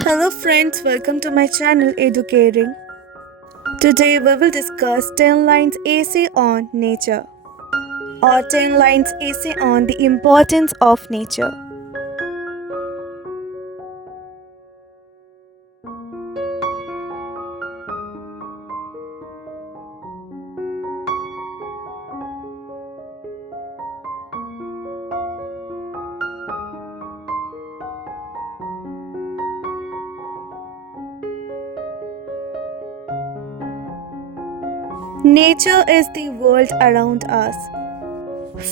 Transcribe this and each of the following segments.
Hello friends, welcome to my channel Educating. Today we will discuss 10 lines essay on nature or 10 lines essay on the importance of nature. Nature is the world around us,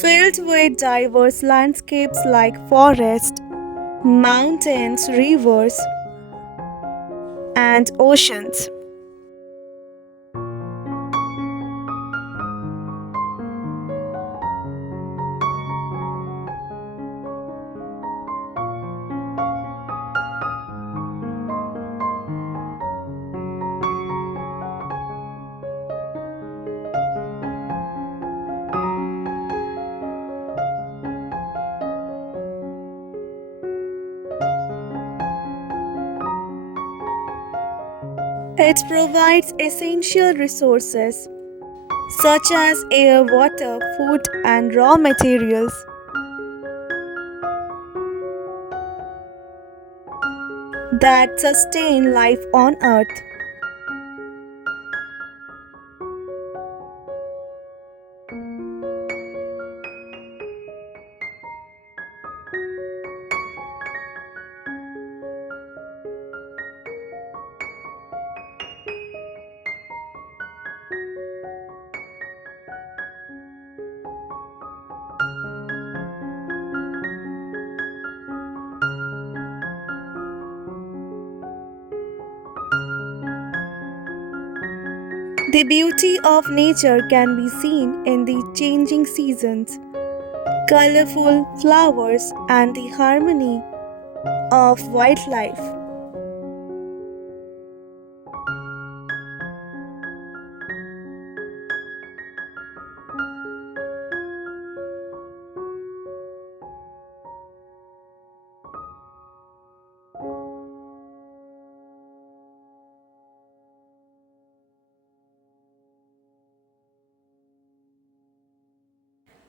filled with diverse landscapes like forests, mountains, rivers, and oceans. It provides essential resources such as air, water, food, and raw materials that sustain life on Earth. The beauty of nature can be seen in the changing seasons, colorful flowers, and the harmony of wildlife.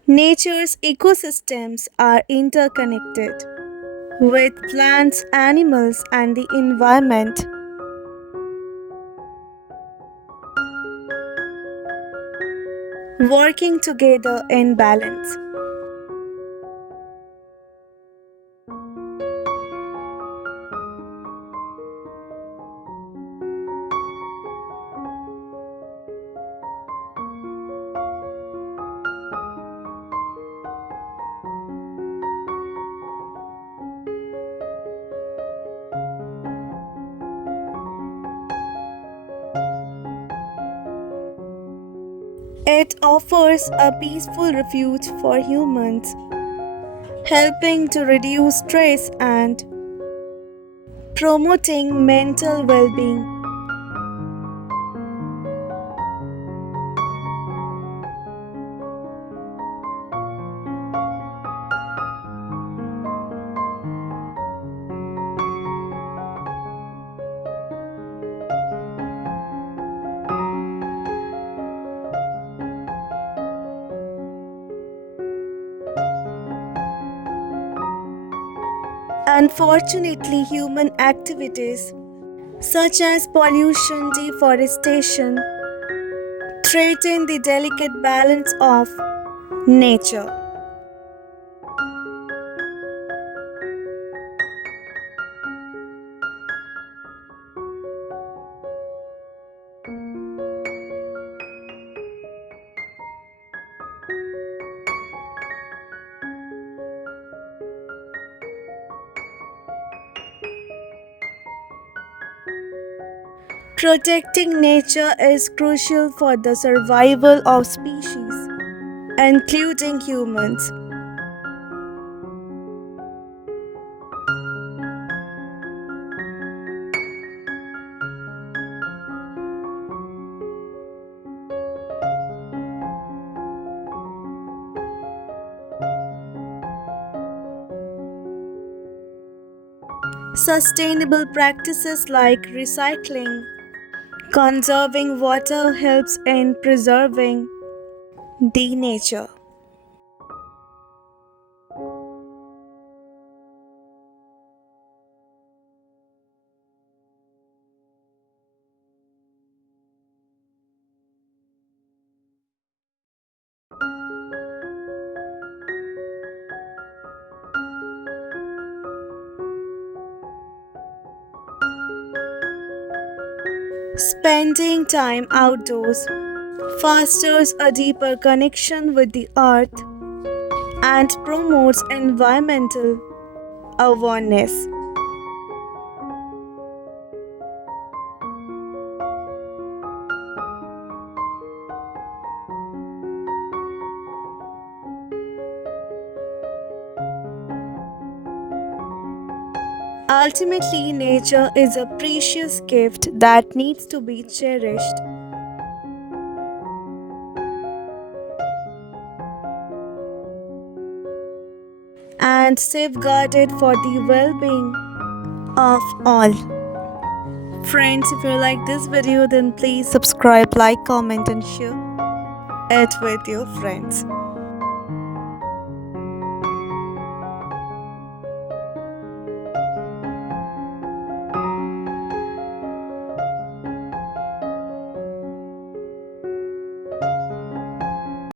Nature's ecosystems are interconnected with plants, animals, and the environment working together in balance. It offers a peaceful refuge for humans, helping to reduce stress and promoting mental well being. Unfortunately, human activities such as pollution, deforestation, threaten the delicate balance of nature. Protecting nature is crucial for the survival of species, including humans. Sustainable practices like recycling, conserving water helps in preserving the nature. Spending time outdoors fosters a deeper connection with the earth and promotes environmental awareness. Ultimately, nature is a precious gift that needs to be cherished and safeguarded for the well being of all. Friends, if you like this video, then please subscribe, like, comment, and share it with your friends.